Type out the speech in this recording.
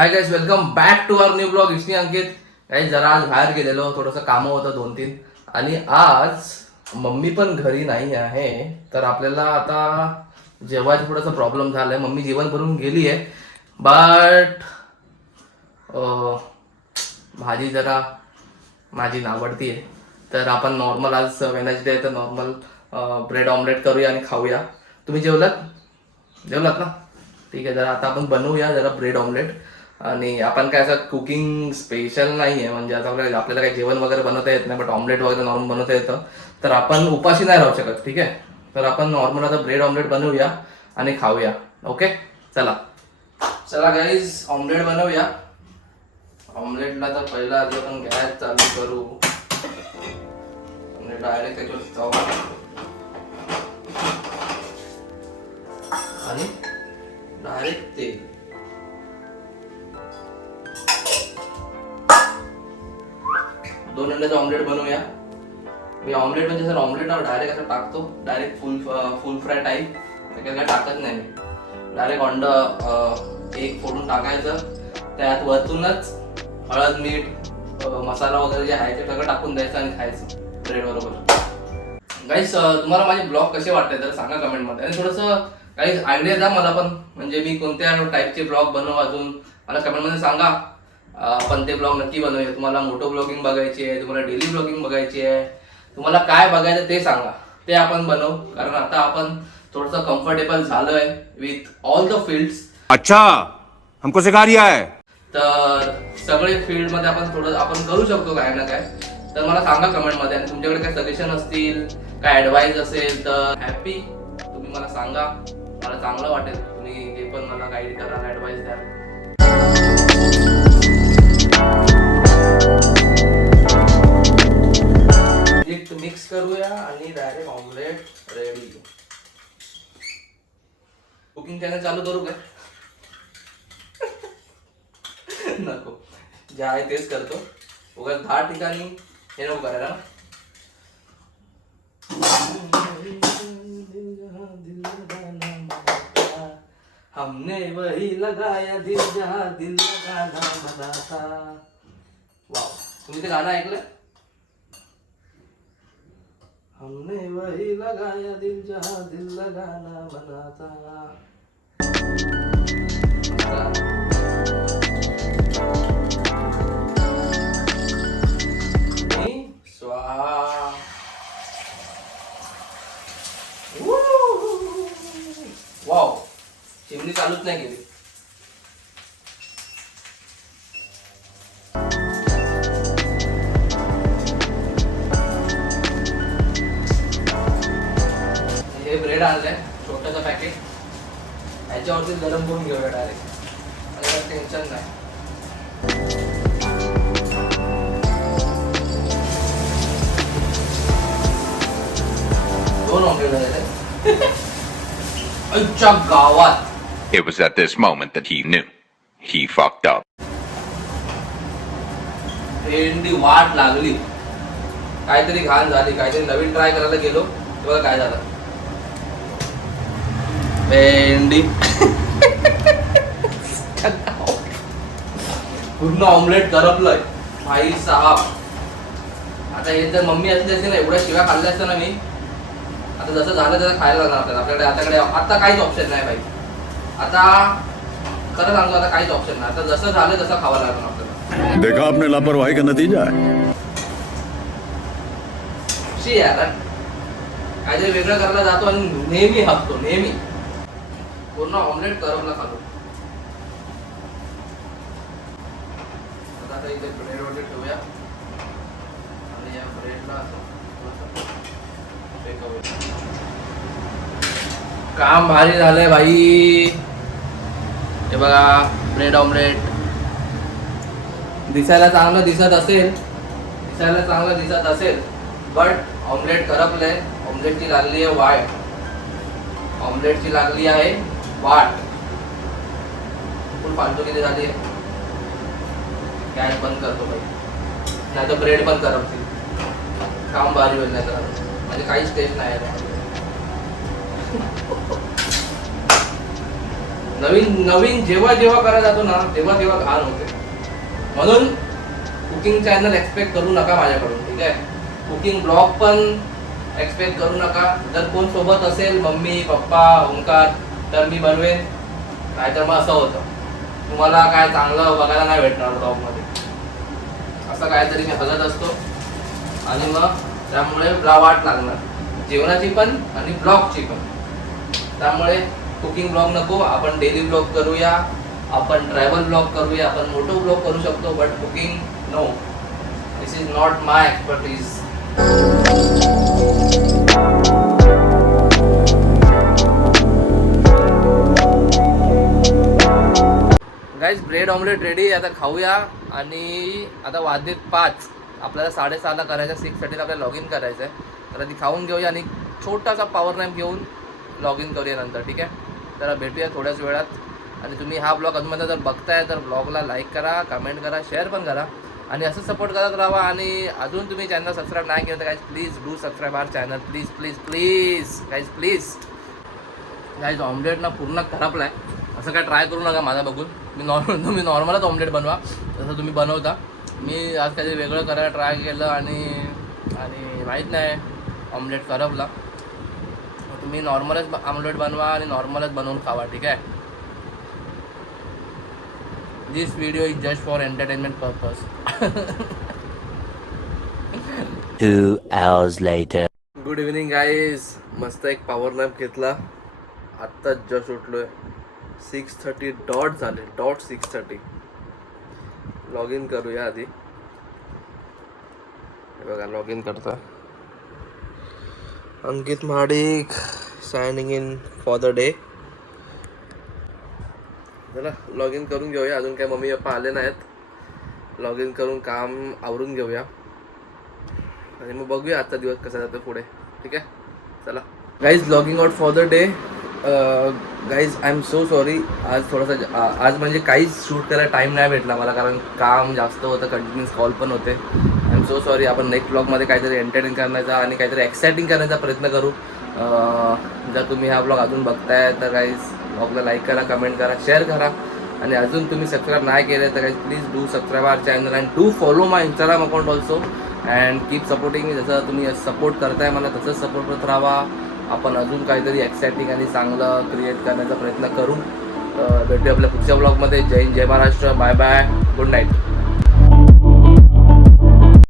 High guys, welcome back to our new blog. It's me Ankit. Guys जरा आज बाहेर गेलेलो, थोडंसं कामं होतं 2-3 आणि आज मम्मी पण घरी नाही आहे. तर आपल्याला आता जेवायचा थोडासा प्रॉब्लेम झालाय. मम्मी जेवण बनवून गेली आहे बट भाजी जरा माझी नावडती आहे. तर आपण नॉर्मल आज वेनसडे आहे तर नॉर्मल ब्रेड ऑमलेट करूया आणि खाऊया. तुम्ही जेवलात ना? ठीक आहे, जरा आता आपण बनवूया जरा ब्रेड ऑमलेट. आणि आपण काय असं कुकिंग स्पेशल नाही आहे, म्हणजे आता आपल्याला काही जेवण वगैरे बनवता येत नाही, बट ऑमलेट वगैरे नॉर्मल बनवता येतं. तर आपण उपाशी नाही राहू शकत. ठीक आहे, तर आपण नॉर्मल आता ब्रेड ऑमलेट बनवूया आणि खाऊया. ओके, चला चला गाईज, ऑमलेट बनवूया. ऑमलेटला तर पहिला आधी आपण गॅस चालू करू म्हणजे डायरेक्ट त्याच्यावर तवा आणि डायरेक्ट तेल. दोन अंड्याचं ऑमलेट बनवूया. मी ऑमलेट म्हणजे सर ऑमलेट डायरेक्ट असं टाकतो, डायरेक्ट फुल फ्राय टाईप. त्याच्यात काय टाकत नाही मी. डायरेक्ट अंड एक फोडून टाकायचं, त्यात वरतूनच हळद मीठ मसाला वगैरे जे आहे ते सगळं टाकून द्यायचं आणि खायचं ब्रेड बरोबर. गाईस तुम्हाला माझे ब्लॉग कसे वाटते तर सांगा कमेंटमध्ये. आणि थोडंसं काही आयडिया द्या मला पण, म्हणजे मी कोणत्या टाईपचे ब्लॉग बनवू अजून मला कमेंटमध्ये सांगा. पण ते ब्लॉग नक्की बनवूया. तुम्हाला मोटो ब्लॉगिंग बघायची आहे, तुम्हाला डेली ब्लॉगिंग बघायची आहे, तुम्हाला काय बघायचं ते सांगा, ते आपण बनवू. कारण आता आपण थोडंसं कम्फर्टेबल झालोय विथ ऑल द फील्ड्स. अच्छा, हमको सिखा रिया है. तर सगळे फील्ड मध्ये आपण थोडं आपण करू शकतो काय ना काय. तर मला सांगा कमेंटमध्ये. आणि तुमच्याकडे काय सजेशन असतील, काय ऍडवाइस असेल तर हॅपी तुम्ही मला सांगा. मला चांगलं वाटेल तुम्ही जे पण मला गाईड कराल, ऍडवाइस द्याल. मिक्स करूया आणि direct omelette ready. Cooking channel चालू करू काय? नको, जे आहे तेच करतो. उगाच 10 ठिकाणी हे नको करायला ना. हमने वही लगाया दिल जहां दिल लगाना मना था. वाव, तुम्ही ते गाणं ऐकलं? हमने वही लगाया दिल जहां दिल लगाना मना था. स्वाहा. वाव, चिमणी चालूच नाही केली. हे ब्रेड आणलंय छोटंसं पॅकेट, ह्याच्यावरती गरम करून घेऊया डायरेक्ट. आणि टेन्शन नाही. दोन ऑमलेट झाले. आजच्या गावात. It was at this moment that he knew he fucked up. भेंडी वाट लागली, काहीतरी घाण झाली, काहीतरी नवीन ट्राय करायला गेलो तेव्हा काय झालं. भेंडी पूर्ण ऑमलेट करपलंय भाई साहेब. आता हे जर मम्मी असली असते ना, एवढ्या शिव्या खाल्ल्या असत्या ना मी. आता जसं झालं तसं खायला लागणार आपल्याला. आपल्याकडे आता काहीच ऑप्शन नाही भाई. आता खरं सांगतो, आता काहीच ऑप्शन नाही. आता जसं झालं तसं खावं लागणार आपल्याला. देखा आपने लापरवाही का नतीजा है. शी यार, काहीतरी वेगळं करायला जातो आणि नेहमी हसतो, नेहमी. पूर्ण ऑमलेट करवला खातो. आता इथे ब्रेड वगैरे ठेवूया आणि या ब्रेडला असं काम भारी झालंय भाई. हे बघा ब्रेड ऑमलेट. दिसायला चांगलं दिसत असेल बट ऑमलेट करपलंय. ऑमलेटची लागली आहे वाट. फुल फालतू किती झाली आहे. गॅस बंद करतो भाई, नाही तर ब्रेड पण करपतील. काम भारी होईल नाही तर. म्हणजे काहीच टेस्ट नाही आहे. नवीन नवीन जेव्हा जेव्हा करायला जातो ना तेव्हा तेव्हा घाण होते. म्हणून कुकिंग चॅनल एक्सपेक्ट करू नका माझ्याकडून, ठीक आहे. कुकिंग ब्लॉग पण एक्सपेक्ट करू नका. जर कोण सोबत असेल, मम्मी पप्पा ओंकार, तर मी बनवेन. नाहीतर मग असं होतं, तुम्हाला काय चांगलं बघायला नाही भेटणार ब्लॉगमध्ये. असं काहीतरी मी हलत असतो आणि मग त्यामुळे वाट लागणार जेवणाची पण आणि ब्लॉगची पण. त्यामुळे कुकिंग ब्लॉग नको, आपण डेली ब्लॉग करूया, आपण ट्रॅव्हल ब्लॉग करूया, आपण मोठो ब्लॉग करू शकतो, but cooking no. This is not my expertise. Guys bread omelette ready. आता खाऊया. आणि आता वाजलेत 5, आपल्याला 6:30ला करायचं, 6:30 आपल्याला लॉग इन करायचं आहे. तर आधी खाऊन घेऊया आणि छोटासा पॉवर नॅप घेऊन लॉग इन करूया नंतर, ठीक आहे. तर भेटूया थोड्याच वेळात. आणि तुम्ही हा ब्लॉग अजूनमध्ये जर बघताय तर ब्लॉगला लाईक करा, कमेंट करा, शेअर पण करा आणि असं सपोर्ट करत राहा. आणि अजून तुम्ही चॅनल सबस्क्राईब नाही केलं तर guys please do subscribe our channel, please please please guys please. Guys omelette ना पूर्ण खराबला आहे, असं काय ट्राय करू नका माझा बघून. तुम्ही नॉर्मलच ऑमलेट बनवा जसं तुम्ही बनवता. मी आज काहीतरी वेगळं करायला ट्राय केलं आणि माहीत नाही ऑमलेट करपला. तुम्ही नॉर्मलच ऑमलेट बनवा आणि नॉर्मलच बनवून खावा, ठीक आहे. This video is just for entertainment purpose. 2 hours later. Good evening guys. मस्त एक पॉवर नॅप घेतला, आत्ताच जस्ट उठलोय. 6:30 डॉट झाले, डॉट 6:30. लॉग इन करूया आधी. हे बघा लॉग इन करता. Ankit Mahadik signing in for the day. चला लॉग इन करून घेऊया. अजून काय मम्मी पप्पा आले नाहीत. लॉग इन करून काम आवरून घेऊया आणि मग बघूया आजचा दिवस कसा जातो पुढे, ठीक आहे. चला guys logging out for the day. Guys I am so sorry. आज थोडासा आज म्हणजे काहीच शूट करायला टाईम नाही भेटला मला, कारण काम जास्त होतं, कंटिन्यूस कॉल पण होते. I am so sorry. आपण नेक्स्ट ब्लॉगमध्ये काहीतरी एंटरटेन करण्याचा आणि काहीतरी एक्साइटिंग करण्याचा प्रयत्न करू. जर तुम्ही हा ब्लॉग अजून बघताय तर गाईज ब्लॉगला लाईक करा, कमेंट करा, शेअर करा. आणि अजून तुम्ही सबस्क्राईब नाही केले तर guys please do subscribe our channel and do follow my Instagram account also and keep supporting me. जसं तुम्ही सपोर्ट करताय मला तसंच सपोर्ट करत राहा. आपण अजून काहीतरी एक्साइटिंग आणि चांगलं क्रिएट करण्याचा प्रयत्न करू. भेटूया आपल्या पुढच्या ब्लॉगमध्ये. जय हिंद, जय Maharashtra. Bye bye, good night.